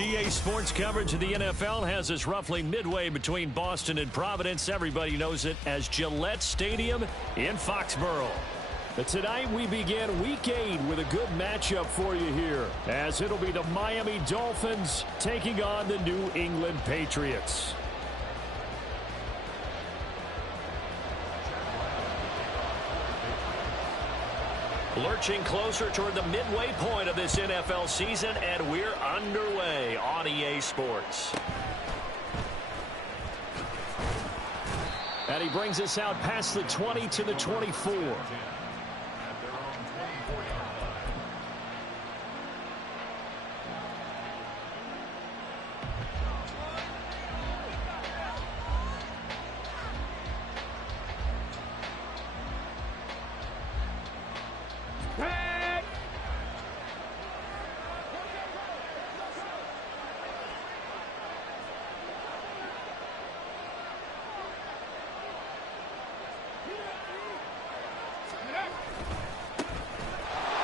EA Sports coverage of the NFL has us roughly midway between Boston and Providence. Everybody knows it as Gillette Stadium in Foxborough. But tonight we begin Week 8 with a good matchup for you here, as it'll be the Miami Dolphins taking on the New England Patriots. Lurching closer toward the midway point of this NFL season, and we're underway on EA Sports. And he brings us out past the 20 to the 24.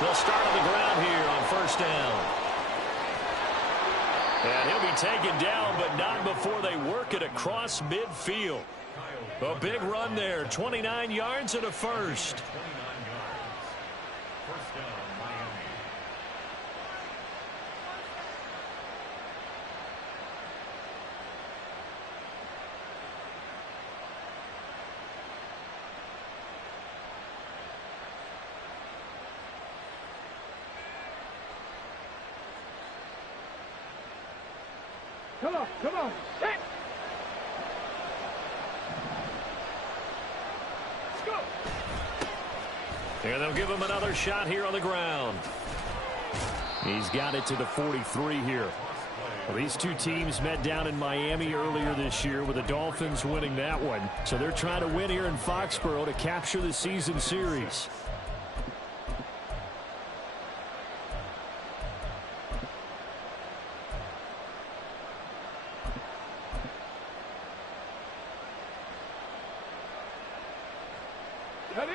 They'll start on the ground here on first down. And he'll be taken down, but not before they work it across midfield. A big run there, 29 yards and a first. Come on. Let's go. And they'll give him another shot here on the ground. He's got it to the 43 here. Well, these two teams met down in Miami earlier this year with the Dolphins winning that one. So they're trying to win here in Foxborough to capture the season series.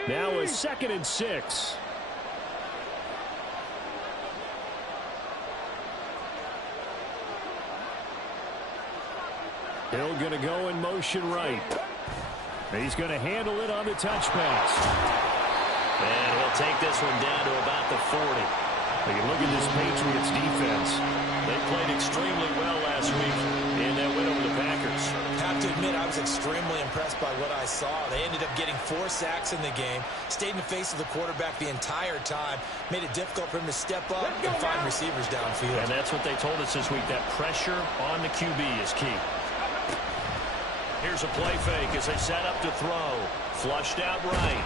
Now a 2nd and 6. Hill going to go in motion right. He's going to handle it on the touch pass. And he'll take this one down to about the 40. You look at this Patriots defense. They played extremely well last week in that win over the Packers. I have to admit, I was extremely impressed by what I saw. They ended up getting 4 sacks in the game, stayed in the face of the quarterback the entire time, made it difficult for him to step up and find receivers downfield. And that's what they told us this week, that pressure on the QB is key. Here's a play fake as they set up to throw. Flushed out right.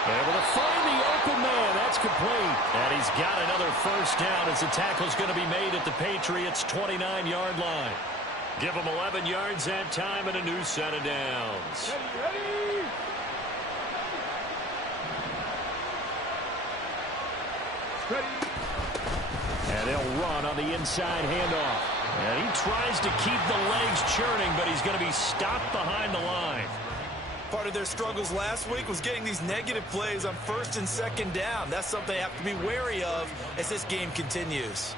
Able to find the open man. That's complete. And he's got another first down as the tackle's going to be made at the Patriots' 29-yard line. Give them 11 yards that time and a new set of downs. Ready. And they'll run on the inside handoff. And he tries to keep the legs churning, but he's going to be stopped behind the line. Part of their struggles last week was getting these negative plays on 1st and 2nd down. That's something they have to be wary of as this game continues.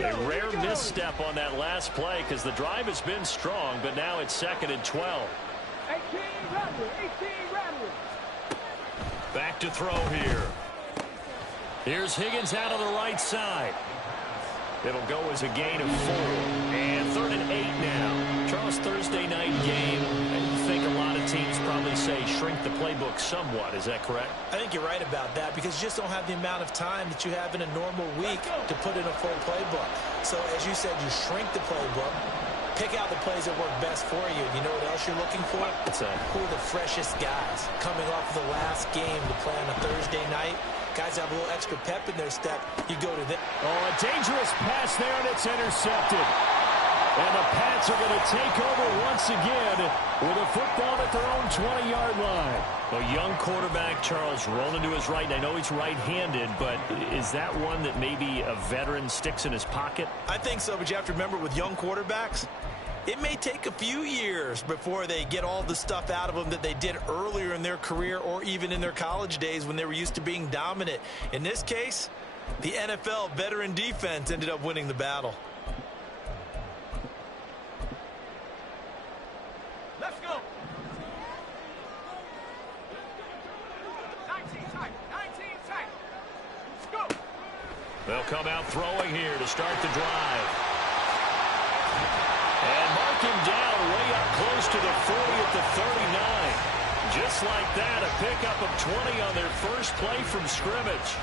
A rare misstep on that last play because the drive has been strong, but now it's 2nd and 12. 18 Rattler. Back to throw here. Here's Higgins out on the right side. It'll go as a gain of 4. And 3rd and 8 now. Charles, Thursday night game. I think a lot of teams probably say shrink the playbook somewhat. Is that correct? I think you're right about that because you just don't have the amount of time that you have in a normal week to put in a full playbook. So as you said, you shrink the playbook, pick out the plays that work best for you. You know what else you're looking for? Who are the freshest guys coming off the last game to play on a Thursday night? Guys have a little extra pep in their step. You go to them. Oh, a dangerous pass there, and it's intercepted. And the Pats are going to take over once again with a football at their own 20-yard line. A young quarterback, Charles, rolling to his right. I know he's right-handed, but is that one that maybe a veteran sticks in his pocket? I think so, but you have to remember with young quarterbacks, it may take a few years before they get all the stuff out of them that they did earlier in their career or even in their college days when they were used to being dominant. In this case, the NFL veteran defense ended up winning the battle. Let's go. 19 tight. 19 tight. Let's go. They'll come out throwing here to start the drive. And mark him down way up close to the 40 at the 39. Just like that, a pickup of 20 on their first play from scrimmage.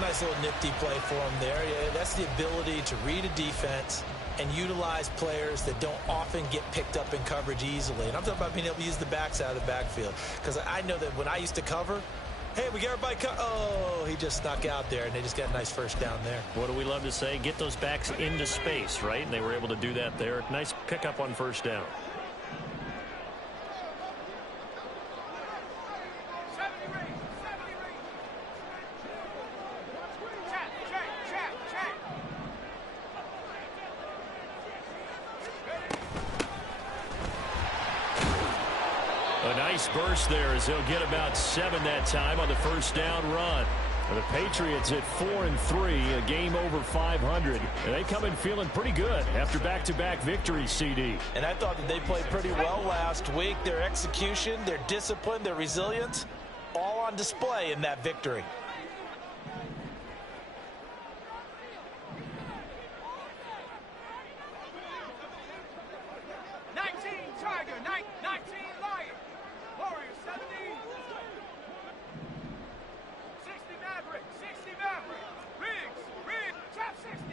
Nice little nifty play for him there. Yeah, that's the ability to read a defense and utilize players that don't often get picked up in coverage easily. And I'm talking about being able to use the backs out of the backfield. Because I know that when I used to cover, hey, we got everybody oh, he just snuck out there, and they just got a nice first down there. What do we love to say? Get those backs into space, right? And they were able to do that there. Nice pickup on first down. 70 rate. 70 rate. Check. A nice burst there as they'll get about 7 that time on the first down run. The Patriots at 4-3, a game over 500. And they come in feeling pretty good after back-to-back victories, CD. And I thought that they played pretty well last week. Their execution, their discipline, their resilience, all on display in that victory. Tiger, 19 Lion. Warrior, 70. 60 Maverick, 60 Maverick. Riggs, trap 60,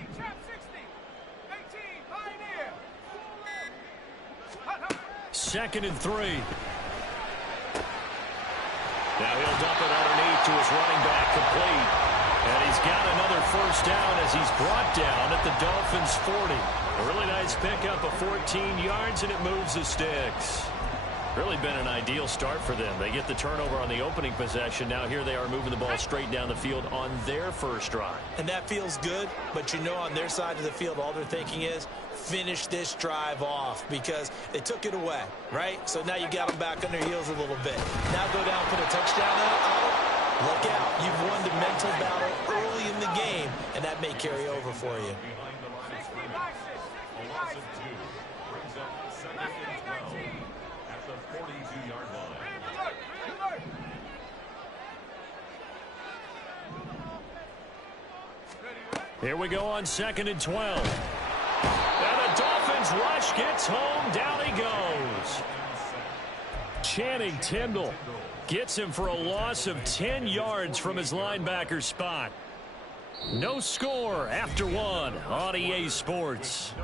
18 Pioneer. Second and 3. Now he'll dump it underneath to his running back, complete. And he's got another first down as he's brought down at the Dolphins' 40. A really nice pickup of 14 yards, and it moves the sticks. Really been an ideal start for them. They get the turnover on the opening possession. Now here they are moving the ball straight down the field on their first drive. And that feels good, but you know on their side of the field, all they're thinking is finish this drive off because they took it away, right? So now you got them back on their heels a little bit. Now go down, put a touchdown out. Look out. You've won the mental battle early in the game, and that may carry over for you. Here we go on 2nd and 12. And the Dolphins rush gets home. Down he goes. Channing Tindall gets him for a loss of 10 yards from his linebacker spot. No score after 1 on EA Sports.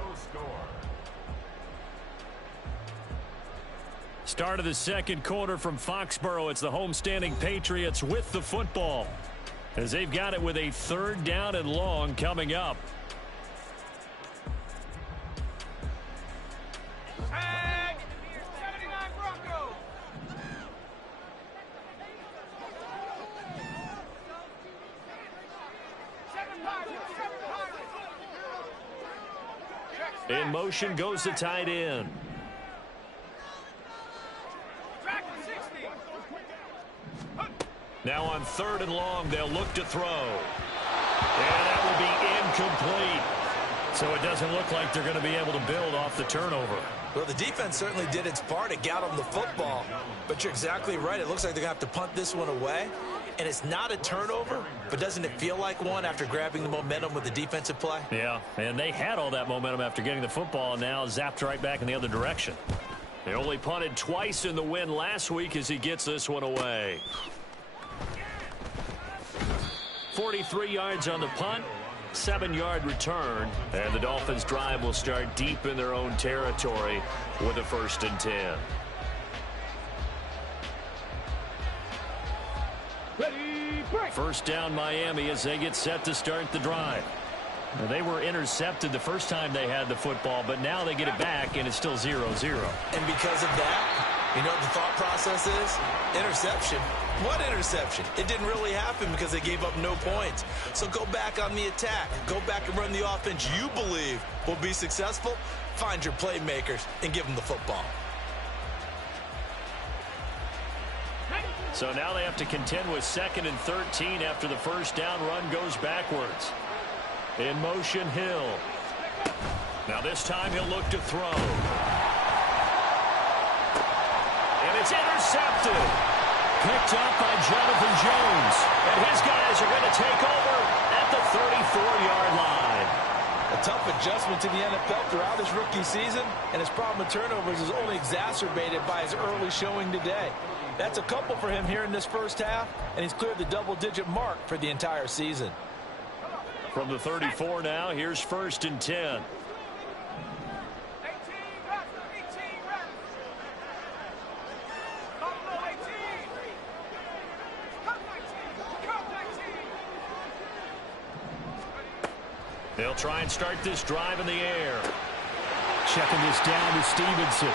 Start of the second quarter from Foxborough. It's the homestanding Patriots with the football, as they've got it with a 3rd down and long coming up. Tag! 79 Broncos! In motion goes the tight end. Now on 3rd and long, they'll look to throw. And that will be incomplete. So it doesn't look like they're going to be able to build off the turnover. Well, the defense certainly did its part. It got them the football. But you're exactly right. It looks like they're going to have to punt this one away. And it's not a turnover, but doesn't it feel like one after grabbing the momentum with the defensive play? Yeah, and they had all that momentum after getting the football, and now zapped right back in the other direction. They only punted twice in the win last week as he gets this one away. 43 yards on the punt, 7-yard return, and the Dolphins' drive will start deep in their own territory with a 1st and 10. Ready, break. First down Miami as they get set to start the drive. Well, they were intercepted the first time they had the football, but now they get it back, and it's still 0-0. And because of that, you know what the thought process is? Interception. What interception? It didn't really happen because they gave up no points. So go back on the attack. Go back and run the offense you believe will be successful. Find your playmakers and give them the football. So now they have to contend with 2nd and 13 after the first down run goes backwards. In motion, Hill. Now this time he'll look to throw. And it's intercepted. Picked up by Jonathan Jones. And his guys are going to take over at the 34-yard line. A tough adjustment to the NFL throughout his rookie season, and his problem with turnovers is only exacerbated by his early showing today. That's a couple for him here in this first half, and he's cleared the double-digit mark for the entire season. From the 34 now, here's 1st and 10. 18 back, 18 back. Buffalo 18. Cut 19. Cut 19. They'll try and start this drive in the air. Checking this down to Stevenson.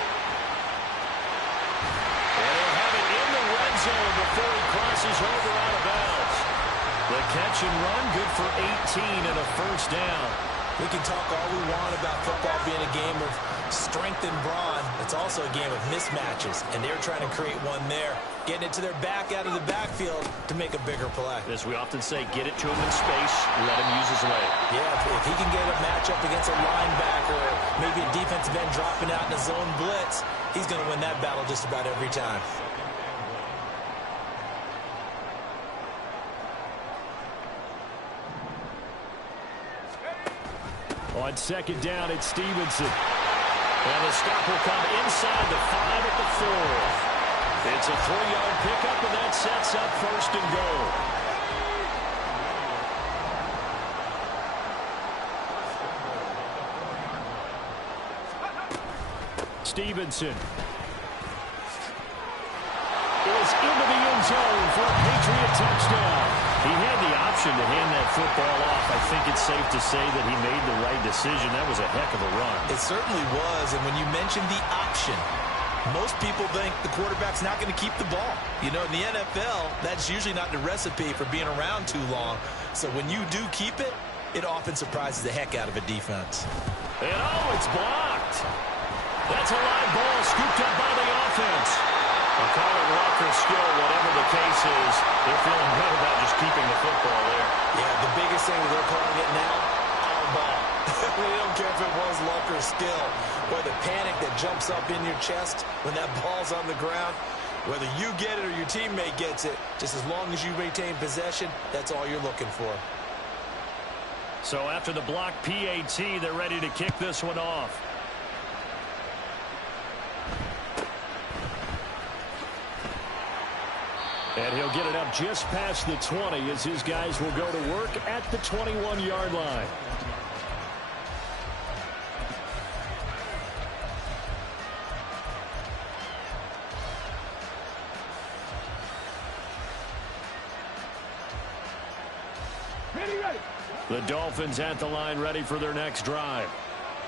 And he'll have it in the red zone before he crosses over out of bounds. The catch and run, good for 18 and a first down. We can talk all we want about football being a game of strength and brawn. It's also a game of mismatches, and they're trying to create one there, getting it to their back out of the backfield to make a bigger play. As we often say, get it to him in space, let him use his leg. Yeah, if he can get a matchup against a linebacker, or maybe a defensive end dropping out in a zone blitz, he's going to win that battle just about every time. On 2nd down, it's Stevenson. And the stop will come inside the 5 at the 4. It's a 3-yard pickup, and that sets up 1st and goal. Stevenson is into the end zone for a Patriot touchdown. He had the option to hand that football off. I think it's safe to say that he made the right decision. That was a heck of a run. It certainly was, and when you mentioned the option, most people think the quarterback's not going to keep the ball. You know, in the NFL, that's usually not the recipe for being around too long. So when you do keep it, it often surprises the heck out of a defense. And oh, it's blocked. That's a live ball scooped up by the offense. I'll call it luck or skill, whatever the case is. They're feeling good about just keeping the football there. Yeah, the biggest thing that they're calling it now, our ball. They don't care if it was luck or skill, or the panic that jumps up in your chest when that ball's on the ground. Whether you get it or your teammate gets it, just as long as you maintain possession, that's all you're looking for. So after the block PAT, they're ready to kick this one off. And he'll get it up just past the 20 as his guys will go to work at the 21-yard line. The Dolphins at the line ready for their next drive.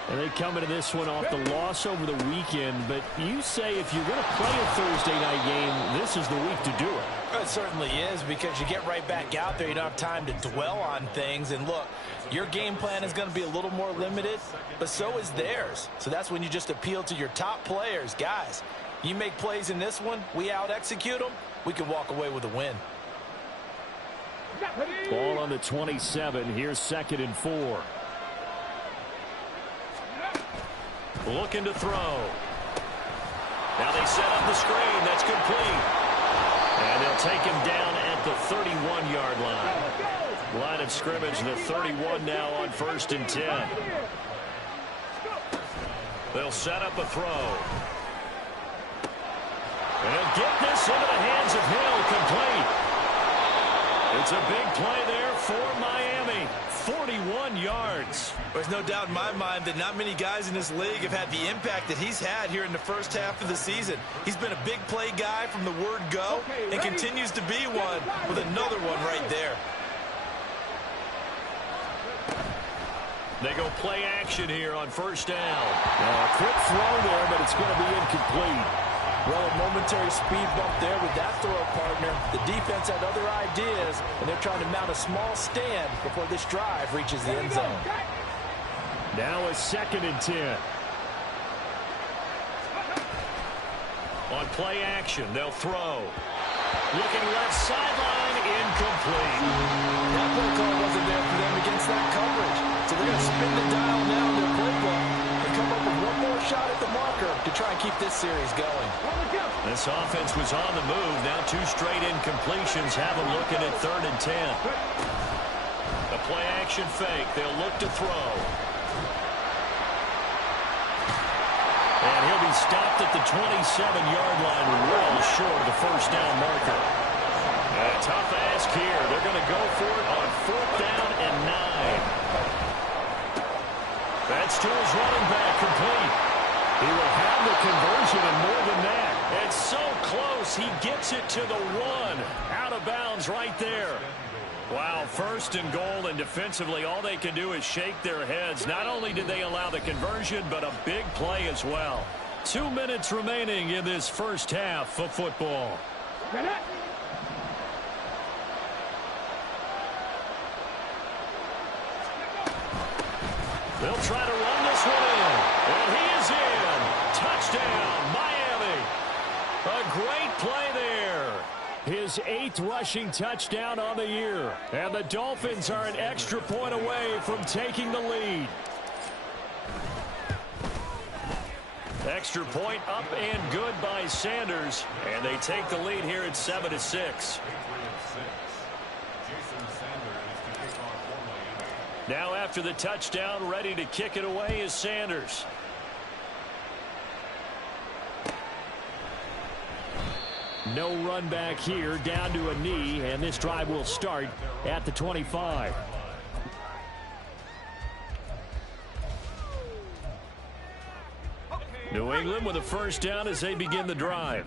And they come into this one off the loss over the weekend. But you say if you're going to play a Thursday night game, this is the week to do it. It certainly is, because you get right back out there. You don't have time to dwell on things. And look, your game plan is going to be a little more limited, but so is theirs. So that's when you just appeal to your top players. Guys, you make plays in this one, we out-execute them, we can walk away with a win. Ball on the 27. Here's 2nd and 4. Looking to throw. Now they set up the screen. That's complete. And they'll take him down at the 31-yard line. Line of scrimmage, the 31 now on 1st and 10. They'll set up a throw. And he'll get this into the hands of Hill, complete. It's a big play there for Miami. 41 yards. There's no doubt in my mind that not many guys in this league have had the impact that he's had here in the first half of the season. He's been a big play guy from the word go and continues to be one with another one right there. They go play action here on first down. Quick throw there, but it's going to be incomplete. Well, a momentary speed bump there with that throw partner. The defense had other ideas, and they're trying to mount a small stand before this drive reaches the end zone. Now a 2nd and 10. On play action, they'll throw. Looking left sideline, incomplete. That play call wasn't there for them against that coverage. So they're going to spin the dial now in their playbook and come up with one more shot at the marker to try and keep this series going. This offense was on the move. Now 2 straight incompletions have them looking at 3rd and 10. A play action fake. They'll look to throw. And he'll be stopped at the 27-yard line, well short of the first down marker. A tough ask here. They're going to go for it on 4th down and 9. That's to his running back, complete. He will have the conversion and more than that. It's so close, he gets it to the 1. Out of bounds right there. Wow, 1st and goal, and defensively all they can do is shake their heads. Not only did they allow the conversion, but a big play as well. 2 minutes remaining in this first half of football. They'll try to run this one in, and he is in. Touchdown, Miami. A great play there. His 8th rushing touchdown on the year. And the Dolphins are an extra point away from taking the lead. Extra point up and good by Sanders. And they take the lead here at 7-6. Now after the touchdown, ready to kick it away is Sanders. No run back here, down to a knee, and this drive will start at the 25. New England with a first down as they begin the drive.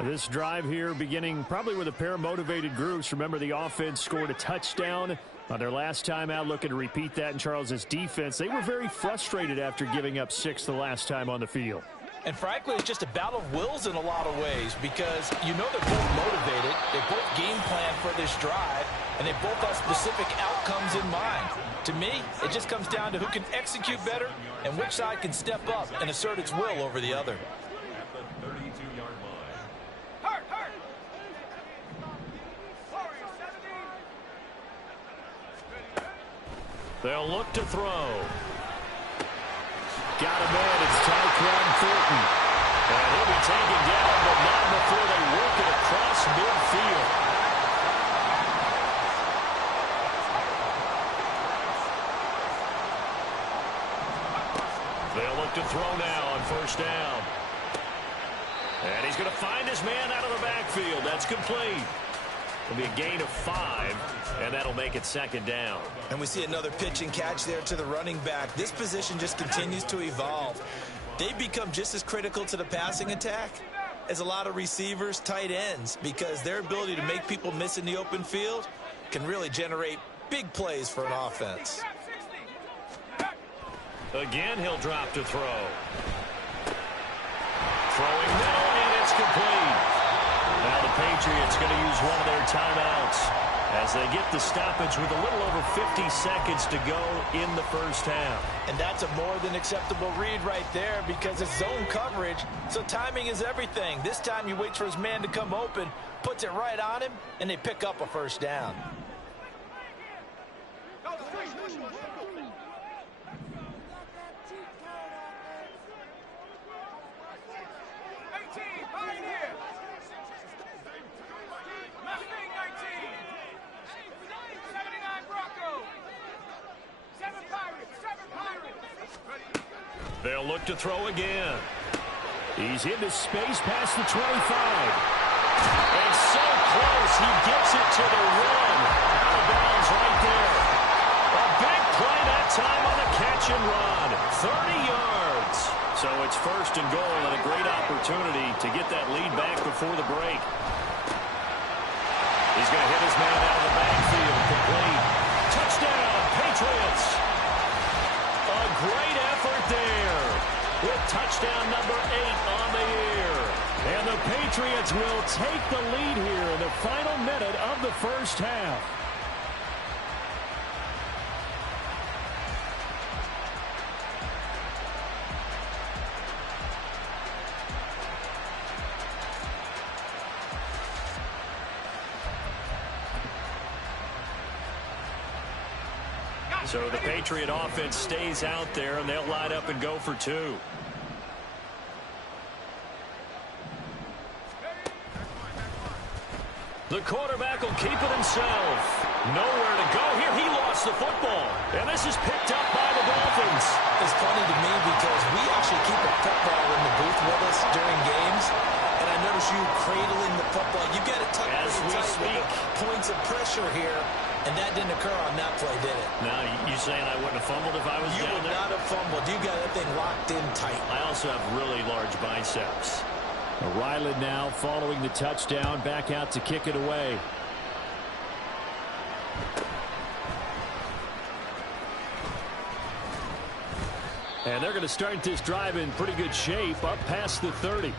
This drive here beginning probably with a pair of motivated groups. Remember, the offense scored a touchdown on their last time out, looking to repeat that in Charles's defense. They were very frustrated after giving up 6 the last time on the field. And frankly, it's just a battle of wills in a lot of ways because you know they're both motivated. They both game plan for this drive, and they both have specific outcomes in mind. To me, it just comes down to who can execute better and which side can step up and assert its will over the other. At the 32-yard line. They'll look to throw. Got him in. It's Tyquan Thornton. And he'll be taken down, but not before they work it across midfield. They'll look to throw now on first down. And he's going to find his man out of the backfield. That's complete. It'll be a gain of 5, and that'll make it 2nd down. And we see another pitch and catch there to the running back. This position just continues to evolve. They become just as critical to the passing attack as a lot of receivers, tight ends, because their ability to make people miss in the open field can really generate big plays for an offense. Again, he'll drop to throw. Throwing middle, and it's complete. Now the Patriots going to use one of their timeouts as they get the stoppage with a little over 50 seconds to go in the first half. And that's a more than acceptable read right there because it's zone coverage, so timing is everything. This time you wait for his man to come open, puts it right on him, and they pick up a first down. They'll look to throw again. He's into space past the 25. And so close, he gets it to the 1. Out of bounds right there. A big play that time on the catch and run. 30 yards. So it's 1st and goal and a great opportunity to get that lead back before the break. He's going to hit his man out of the backfield. Complete. Touchdown, Patriots. great effort there with touchdown number 8 on the year. And the Patriots will take the lead here in the final minute of the first half. So the Patriot offense stays out there, and they'll line up and go for 2. The quarterback will keep it himself. Nowhere to go here. He lost the football. And this is picked up by the Dolphins. It's funny to me because we actually keep a football in the booth with us during games. And I notice you cradling the football. You got it tucked as we speak. Points of pressure here. And that didn't occur on that play, did it? Now, you saying I wouldn't have fumbled if I was down there? You would not have fumbled. You got that thing locked in tight. I also have really large biceps. Riley now following the touchdown, back out to kick it away. And they're going to start this drive in pretty good shape, up past the 30.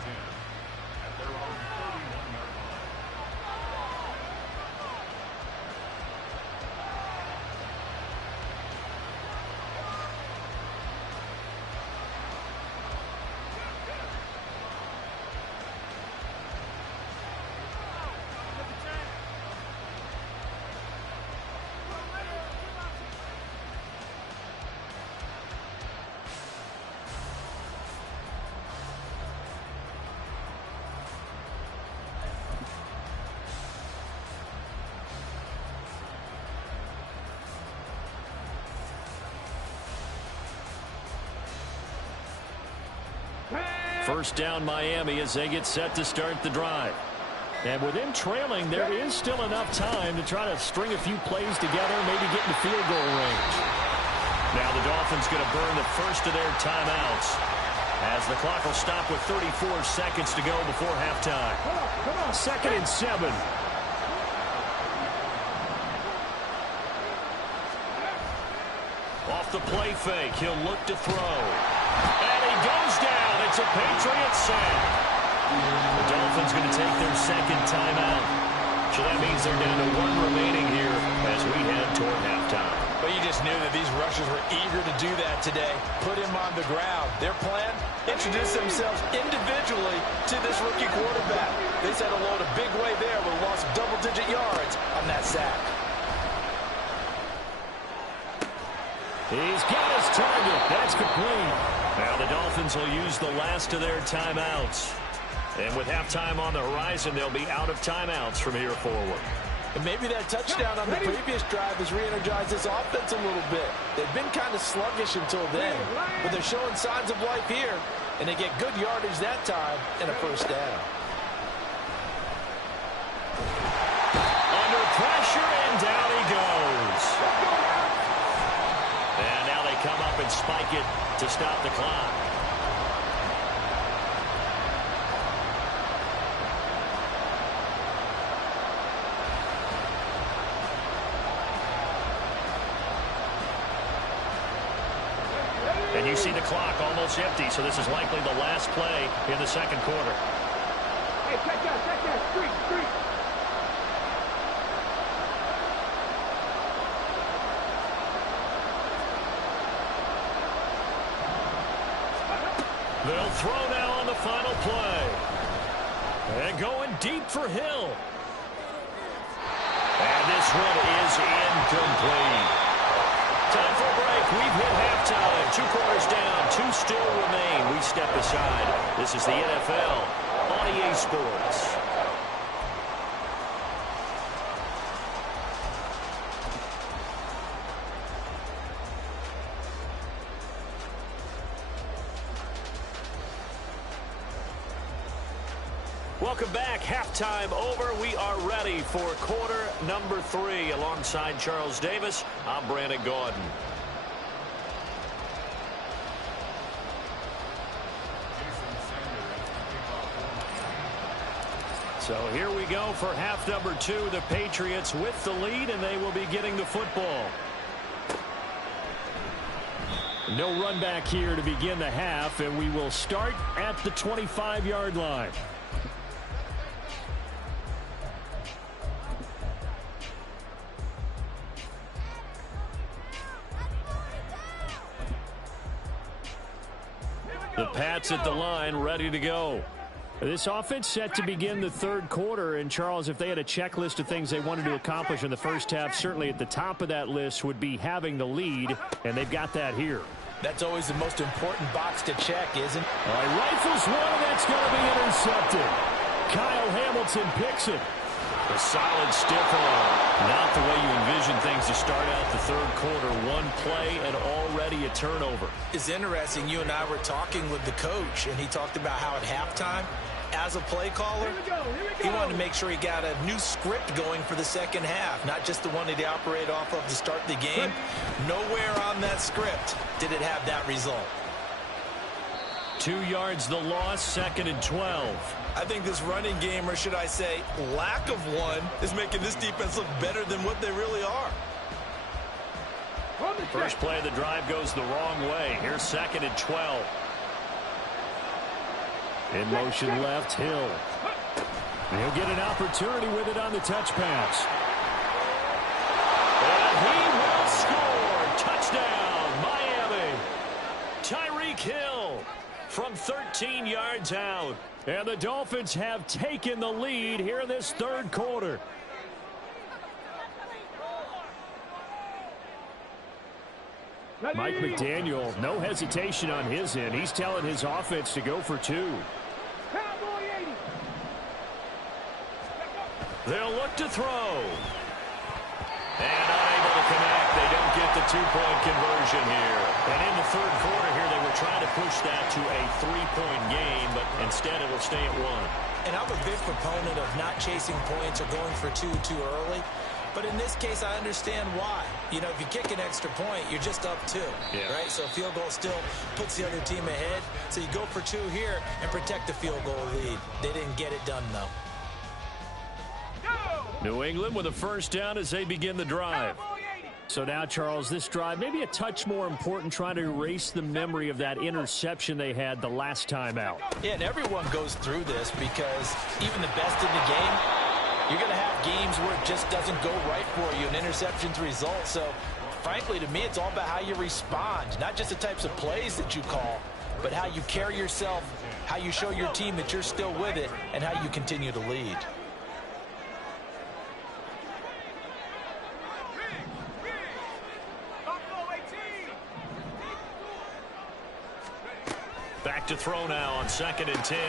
First down Miami as they get set to start the drive. And with them trailing, there is still enough time to try to string a few plays together, maybe get into field goal range. Now the Dolphins going to burn the first of their timeouts as the clock will stop with 34 seconds to go before halftime. Come on, 2nd and 7. Off the play fake, he'll look to throw. And he goes down. It's a Patriot sack. The Dolphins going to take their second timeout. So that means they're down to 1 remaining here as we head toward halftime. But you just knew that these rushers were eager to do that today. Put him on the ground. Their plan, introduce themselves individually to this rookie quarterback. They set a load a big way there, but lost double-digit yards on that sack. He's got his target. That's complete. Now the Dolphins will use the last of their timeouts. And with halftime on the horizon, they'll be out of timeouts from here forward. And maybe that touchdown on the previous drive has re-energized this offense a little bit. They've been kind of sluggish until then, but they're showing signs of life here, and they get good yardage that time and a first down. Under pressure, and down he goes. And now they come up and spike it to stop the clock. And you see the clock almost empty, so this is likely the last play in the second quarter. Hey, check that, street. They'll throw now on the final play. And going deep for Hill. And this one is incomplete. Time for a break. We've hit halftime. 2 quarters down. 2 still remain. We step aside. This is the NFL on EA Sports. Welcome back. Halftime over. We are ready for quarter number 3. Alongside Charles Davis, I'm Brandon Gaudin. So here we go for half number 2. The Patriots with the lead, and they will be getting the football. No run back here to begin the half, and we will start at the 25-yard line. The Pats at the line, ready to go. This offense set to begin the third quarter, and Charles, if they had a checklist of things they wanted to accomplish in the first half, certainly at the top of that list would be having the lead, and they've got that here. That's always the most important box to check, isn't it? All right, rifles one, and that's going to be intercepted. Kyle Hamilton picks it. A solid stiff arm. Not the way you envision things to start out the third quarter. One play and already a turnover. It's interesting. You and I were talking with the coach, and he talked about how at halftime, as a play caller, he wanted to make sure he got a new script going for the second half, not just the one that he operated off of to start the game. Nowhere on that script did it have that result. 2 yards the loss, 2nd and 12. I think this running game, or should I say lack of one, is making this defense look better than what they really are. First play of the drive goes the wrong way. Here's 2nd and 12. In motion left, Hill. And he'll get an opportunity with it on the touch pass. And he will score. Touchdown, Miami. Tyreek Hill from 13 yards out. And the Dolphins have taken the lead here in this third quarter. Mike McDaniel, no hesitation on his end. He's telling his offense to go for 2. They'll look to throw. And unable to connect. They don't get the 2-point conversion here. And in the third quarter here, they were trying to push that to a 3-point game, but instead it will stay at 1. And I'm a big proponent of not chasing points or going for 2 too early. But in this case, I understand why. You know, if you kick an extra point, you're just up 2, right? So a field goal still puts the other team ahead. So you go for 2 here and protect the field goal lead. They didn't get it done, though. New England with a first down as they begin the drive. So now, Charles, this drive maybe a touch more important, trying to erase the memory of that interception they had the last time out. Yeah, and everyone goes through this because even the best in the game, you're going to have games where it just doesn't go right for you, and interceptions result. So, frankly, to me, it's all about how you respond, not just the types of plays that you call, but how you carry yourself, how you show your team that you're still with it, and how you continue to lead. Back to throw now on 2nd and 10.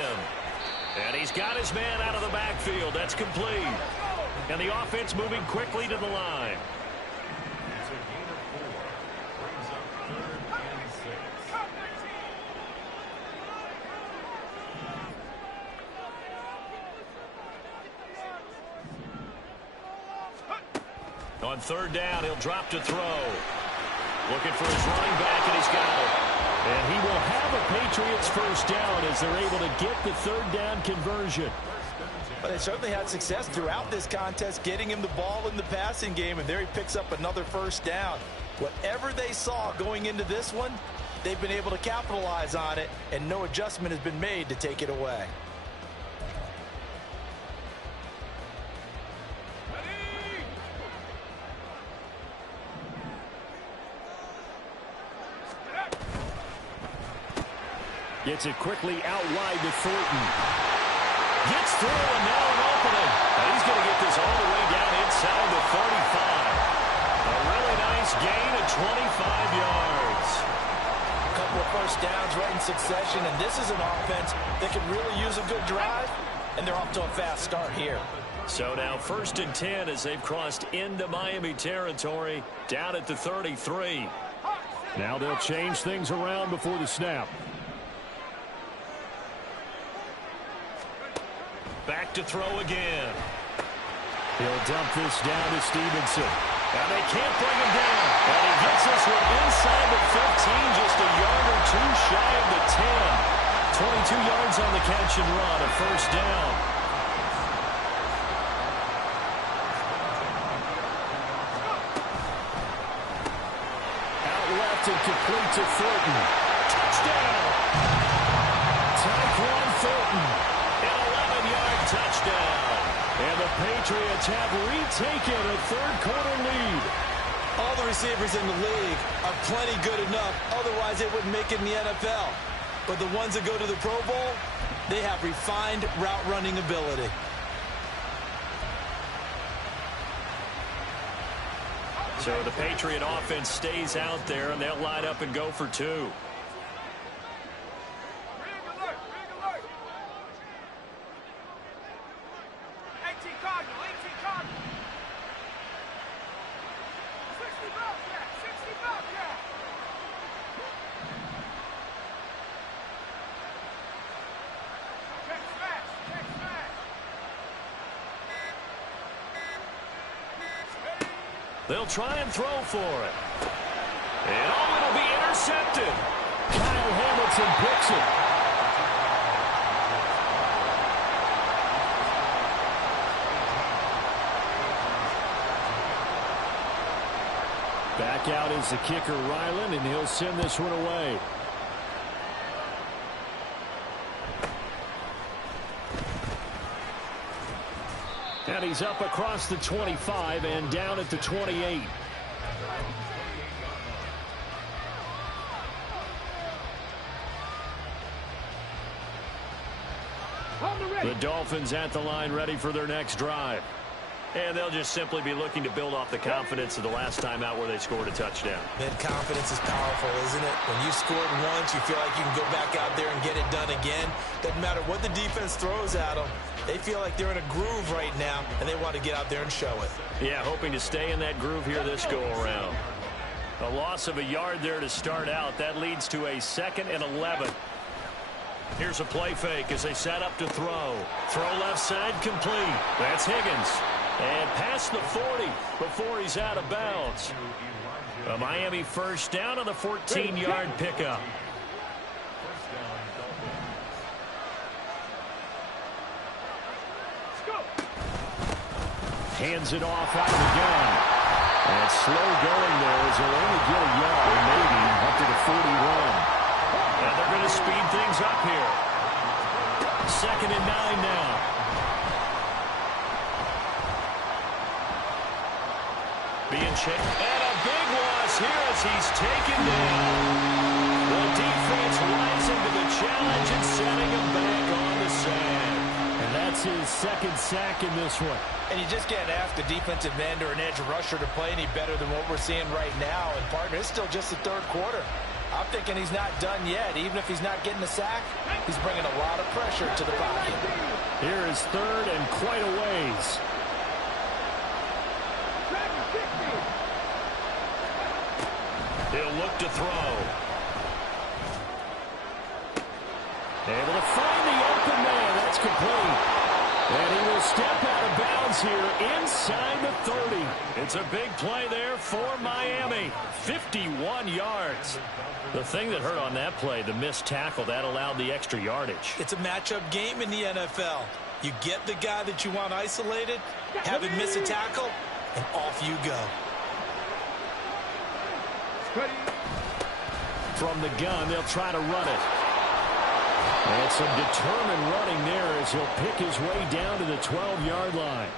And he's got his man out of the backfield. That's complete. And the offense moving quickly to the line. It's a gain of 4. Brings up 3rd and 6. On 3rd down, he'll drop to throw. Looking for his running back, and he's got it. And he will have a Patriots first down as they're able to get the 3rd down conversion. But they certainly had success throughout this contest, getting him the ball in the passing game, and there he picks up another first down. Whatever they saw going into this one, they've been able to capitalize on it, and no adjustment has been made to take it away. Gets it quickly out wide to Thornton. Gets through, and now an opening. And he's going to get this all the way down inside the 35. A really nice gain of 25 yards. A couple of first downs right in succession, and this is an offense that could really use a good drive, and they're off to a fast start here. So now 1st and 10 as they've crossed into Miami territory, down at the 33. Now they'll change things around before the snap. Back to throw again. He'll dump this down to Stevenson. And they can't bring him down. And he gets this one inside the 15, just a yard or 2 shy of the 10. 22 yards on the catch and run, a first down. Out left and complete to Thornton. Touchdown! Tyquan Thornton, an 11-yard touchdown. And the Patriots have retaken a third-quarter lead. All the receivers in the league are plenty good enough. Otherwise, they wouldn't make it in the NFL. But the ones that go to the Pro Bowl, they have refined route running ability. So the Patriot offense stays out there, and they'll line up and go for two. They'll try and throw for it. And it'll be intercepted. Kyle Hamilton picks it. Back out is the kicker, Ryland, and he'll send this one away. And he's up across the 25 and down at the 28. The Dolphins at the line ready for their next drive. And they'll just simply be looking to build off the confidence of the last time out where they scored a touchdown. Man, confidence is powerful, isn't it? When you scored once, you feel like you can go back out there and get it done again. Doesn't matter what the defense throws at them. They feel like they're in a groove right now, and they want to get out there and show it. Yeah, hoping to stay in that groove here this go-around. A loss of a yard there to start out. That leads to a 2nd and 11. Here's a play fake as they set up to throw. Throw left side complete. That's Higgins. And past the 40 before he's out of bounds. A Miami first down on the 14-yard pickup. Hands it off out of the gun. And slow going there as he'll only get a yard, maybe up to the 41. And they're going to speed things up here. 2nd and 9 now. Being checked. And a big loss here as he's taken down. The defense rising to the challenge and setting him back on the sand. And that's his 2nd sack in this one. And you just can't ask a defensive end or an edge rusher to play any better than what we're seeing right now. And, partner, it's still just the 3rd quarter. I'm thinking he's not done yet. Even if he's not getting a sack, he's bringing a lot of pressure to the pocket. Here is 3rd and quite a ways. He'll look to throw. Able to find the open man. That's complete. And he will step out of bounds here inside the 30. It's a big play there for Miami. 51 yards. The thing that hurt on that play, the missed tackle, that allowed the extra yardage. It's a matchup game in the NFL. You get the guy that you want isolated, have him miss a tackle, and off you go. From the gun, they'll try to run it. And some determined running there as he'll pick his way down to the 12-yard line.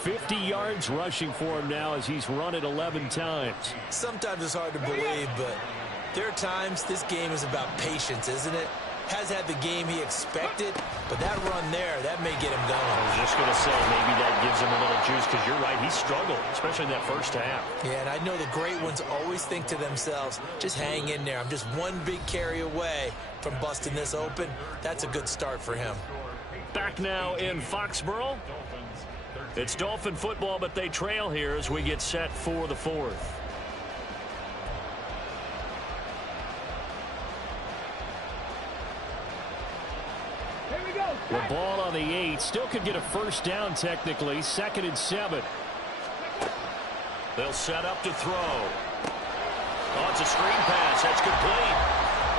50 yards rushing for him now as he's run it 11 times. Sometimes it's hard to believe, but there are times this game is about patience, isn't it? Has had the game he expected, but that run there, that may get him going. I was just going to say, maybe that gives him a little juice, because you're right, he struggled, especially in that first half. Yeah, and I know the great ones always think to themselves, just hang in there. I'm just one big carry away from busting this open. That's a good start for him. Back now in Foxborough. It's Dolphin football, but they trail here as we get set for the 4th. The ball on the 8. Still could get a first down technically. 2nd and 7. They'll set up to throw. Oh, it's a screen pass. That's complete.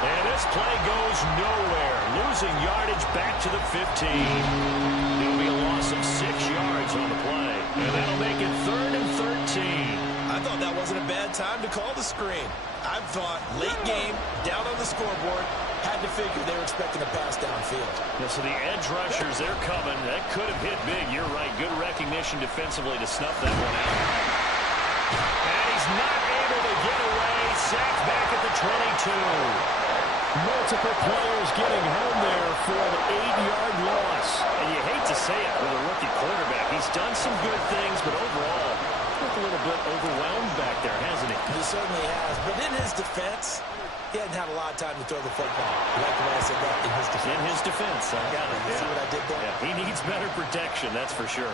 And this play goes nowhere. Losing yardage back to the 15. It'll be a loss of 6 yards on the play. And that'll make it 3rd and 13. I thought that wasn't a bad time to call the screen. I thought late game, down on the scoreboard, had to figure they were expecting a pass downfield. Yeah, so the edge rushers, they're coming. That could have hit big. You're right. Good recognition defensively to snuff that one out. And he's not able to get away. Sacked back at the 22. Multiple players getting home there for an 8-yard loss. And you hate to say it with a rookie quarterback. He's done some good things, but overall, looked a little bit overwhelmed back there, hasn't he? He certainly has. But in his defense, he hadn't had a lot of time to throw the football. Like the way I said that, in his defense. In his defense, I got it. You see what I did there? Yeah, he needs better protection, that's for sure.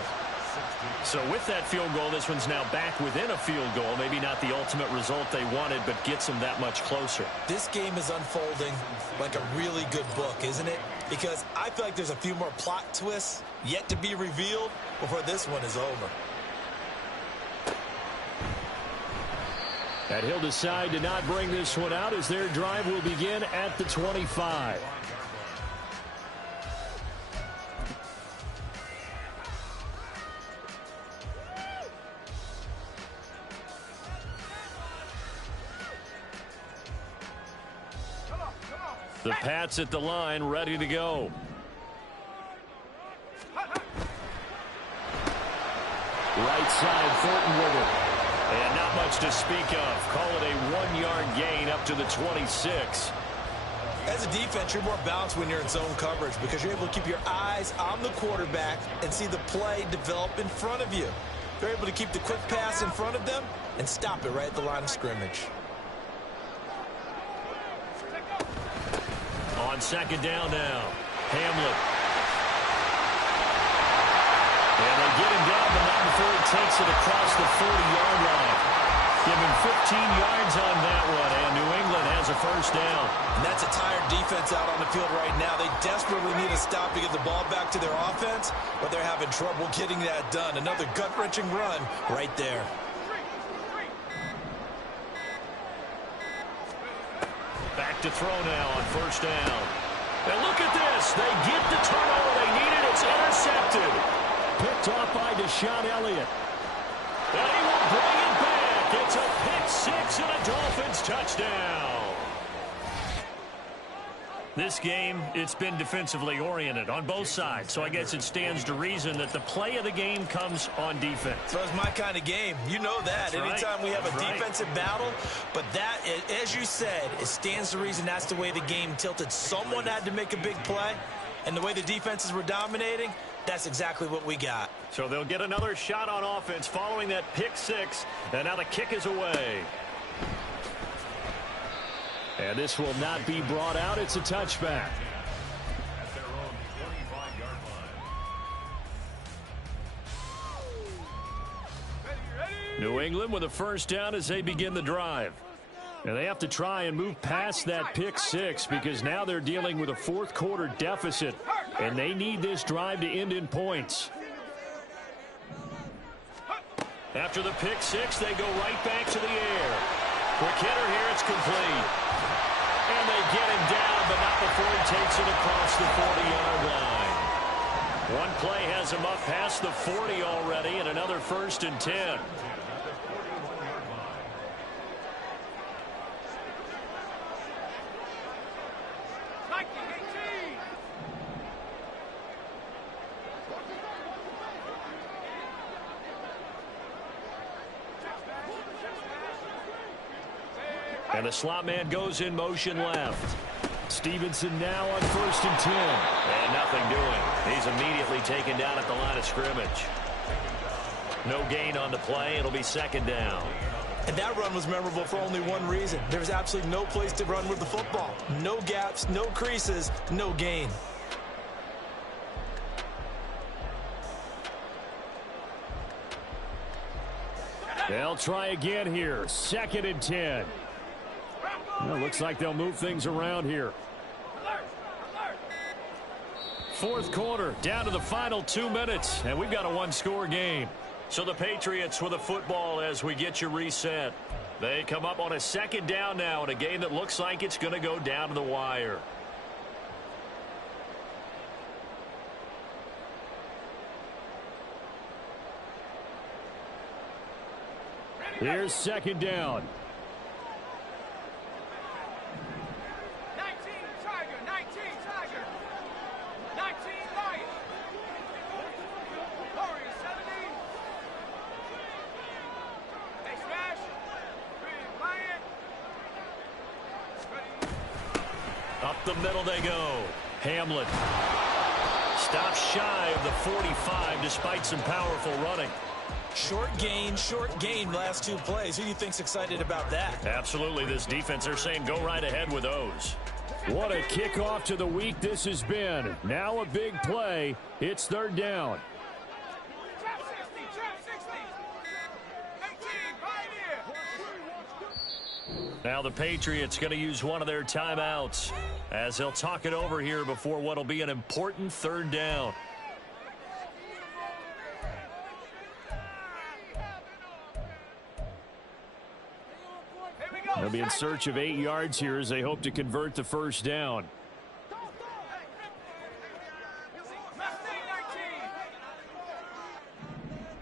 So with that field goal, this one's now back within a field goal. Maybe not the ultimate result they wanted, but gets them that much closer. This game is unfolding like a really good book, isn't it? Because I feel like there's a few more plot twists yet to be revealed before this one is over. And he'll decide to not bring this one out as their drive will begin at the 25. The Pats at the line, ready to go. Right side, Thornton with it. And not much to speak of. Call it a 1-yard gain up to the 26. As a defense, you're more balanced when you're in zone coverage because you're able to keep your eyes on the quarterback and see the play develop in front of you. They're able to keep the quick pass in front of them and stop it right at the line of scrimmage. On second down now, Hamlet. And they get him down, but not before he takes it across the 40-yard line. Give him 15 yards on that one, and New England has a first down. And that's a tired defense out on the field right now. They desperately need a stop to get the ball back to their offense, but they're having trouble getting that done. Another gut-wrenching run right there. Back to throw now on first down. And look at this. They get the turnover they needed. It's intercepted. Picked off by Deshaun Elliott. And he will bring it back. It's a pick six and a Dolphins touchdown. This game, it's been defensively oriented on both sides, so I guess it stands to reason that the play of the game comes on defense. So it's my kind of game. You know that. That's Anytime we have a right. defensive battle, but that, as you said, it stands to reason that's the way the game tilted. Someone had to make a big play, and the way the defenses were dominating, that's exactly what we got. So they'll get another shot on offense following that pick six, and now the kick is away. And this will not be brought out. It's a touchback. At their own 25-yard line. New England with a first down as they begin the drive. And they have to try and move past that pick six because now they're dealing with a fourth quarter deficit, and they need this drive to end in points. After the pick six, they go right back to the air. Quick hitter here, it's complete. And they get him down, but not before he takes it across the 40-yard line. One play has him up past the 40 already, and another 1st and 10. And the slot man goes in motion left. Stevenson now on 1st and 10. And nothing doing. He's immediately taken down at the line of scrimmage. No gain on the play. It'll be 2nd down. And that run was memorable for only one reason. There was absolutely no place to run with the football. No gaps, no creases, no gain. They'll try again here. 2nd and 10. Well, looks like they'll move things around here. 4th quarter, down to the final 2 minutes, and we've got a one-score game. So the Patriots with a football as we get you reset. They come up on a 2nd down now in a game that looks like it's going to go down to the wire. Here's second down. 19 Tiger, 19 Tiger. 19 Lion. Warriors 70. They smash. Green Lion. Up the middle they go. Hamlin stops shy of the 45 despite some powerful running. Short gain, last two plays. Who do you think's excited about that? Absolutely. This defense, they're saying go right ahead with those. What a kickoff to the week this has been. Now a big play. It's third down. Trap 60, trap 60. 18, Pioneer. Now the Patriots going to use one of their timeouts as they'll talk it over here before what will be an important third down. They'll be in search of 8 yards here as they hope to convert the first down. Mustang 19.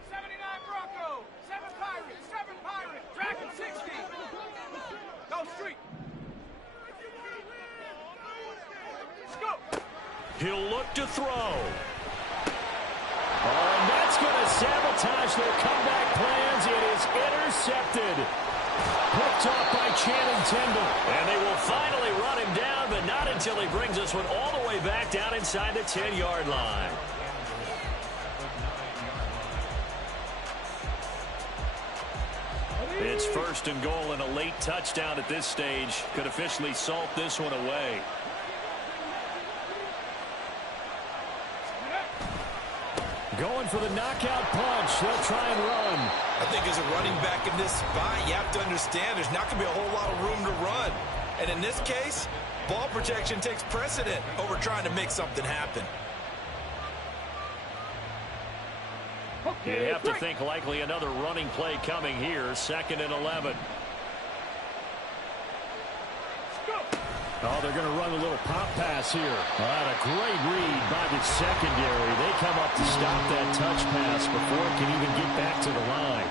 79 Bronco. 7 Pirates, 7 Pirates. Dragon 60. Go street. Let's go. He'll look to throw. Oh, and that's going to sabotage their comeback plans. It is intercepted. Picked off by Channing Tindall. And they will finally run him down, but not until he brings this one all the way back down inside the 10-yard line. It's first and goal and a late touchdown at this stage. Could officially salt this one away. Going for the knockout punch. They'll try and run. I think as a running back in this spot, you have to understand there's not going to be a whole lot of room to run. And in this case, ball protection takes precedent over trying to make something happen. You have to think likely another running play coming here. Second and 11. Oh, they're going to run a little pop pass here. All right, a great read by the secondary. They come up to stop that touch pass before it can even get back to the line.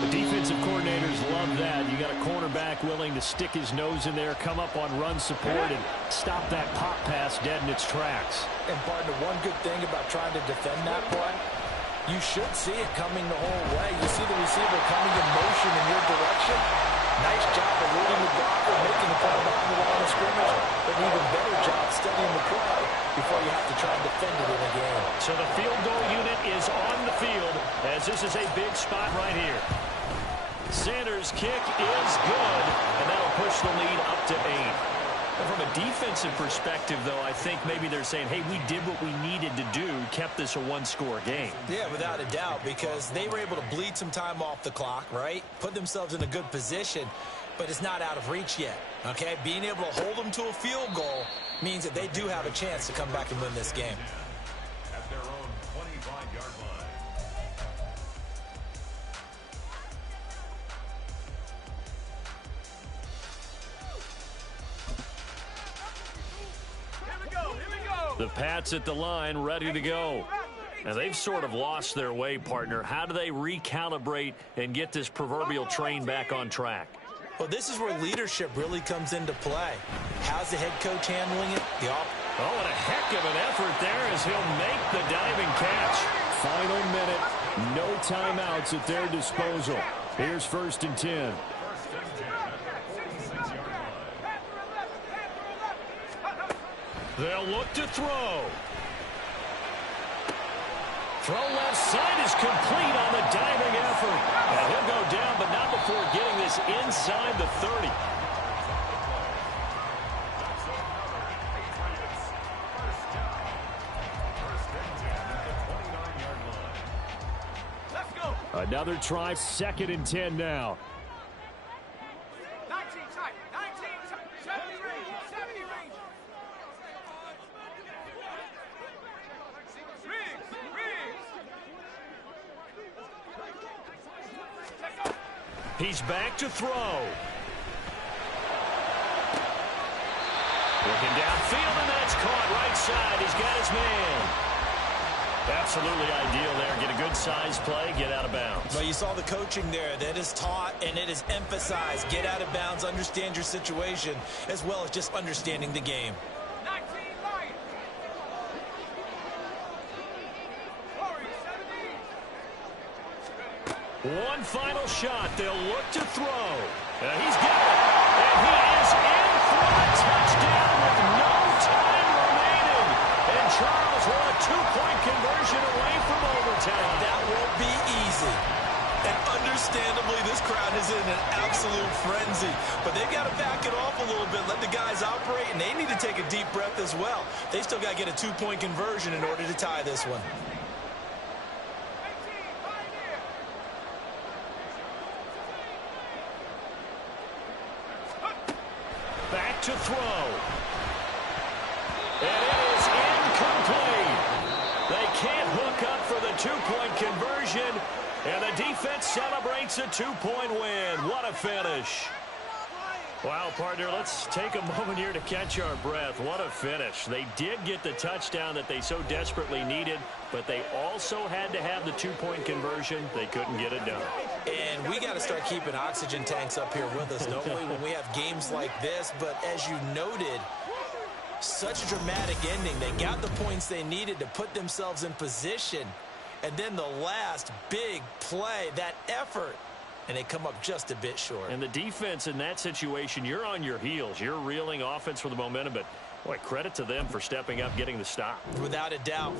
The defensive coordinators love that. You got a cornerback willing to stick his nose in there, come up on run support, and stop that pop pass dead in its tracks. And partner, one good thing about trying to defend that play, you should see it coming the whole way. You see the receiver coming in motion in your direction. Nice job of eluding the blocker, making the play behind the line of scrimmage, but an even better job studying the play before you have to try and defend it in a game. So the field goal unit is on the field as this is a big spot right here. Sanders' kick is good, and that'll push the lead up to 8. From a defensive perspective, though, I think maybe they're saying, hey, we did what we needed to do, kept this a one-score game. Yeah, without a doubt, because they were able to bleed some time off the clock, right? Put themselves in a good position, but it's not out of reach yet, okay? Being able to hold them to a field goal means that they do have a chance to come back and win this game. At their own 25-yard line. The Pats at the line, ready to go. Now, they've sort of lost their way, partner. How do they recalibrate and get this proverbial train back on track? Well, this is where leadership really comes into play. How's the head coach handling it? Oh, and a heck of an effort there as he'll make the diving catch. Final minute, no timeouts at their disposal. Here's first and 10. They'll look to throw. Throw left side is complete on the diving effort. And he'll go down, but not before getting this inside the 30. Another try, second and 10 now. 19 tight, 19 tight, 70 range, 70 range. He's back to throw. Looking downfield, and that's caught right side. He's got his man. Absolutely ideal there. Get a good size play, get out of bounds. Well, you saw the coaching there. That is taught and it is emphasized. Get out of bounds, understand your situation, as well as just understanding the game. 19 Lions. Warriors 17. One final shot. They'll look to throw. He's got it. And he is in for a touchdown with no time remaining. And Charles will a two-point conversion away from overtime. That won't be easy. And understandably, this crowd is in an absolute frenzy. But they've got to back it off a little bit, let the guys operate, and they need to take a deep breath as well. They still got to get a two-point conversion in order to tie this one. 18 Pioneer. Back to throw. And it is incomplete. They can't hook up for the two-point conversion. And the defense celebrates a two-point win. What a finish. Wow, partner, let's take a moment here to catch our breath. What a finish. They did get the touchdown that they so desperately needed, but they also had to have the two-point conversion. They couldn't get it done. And we got to start keeping oxygen tanks up here with us, don't we, when we have games like this. But as you noted, such a dramatic ending. They got the points they needed to put themselves in position. And then the last big play, that effort, and they come up just a bit short. And the defense in that situation, you're on your heels. You're reeling offense for the momentum, but boy, credit to them for stepping up, getting the stop. Without a doubt.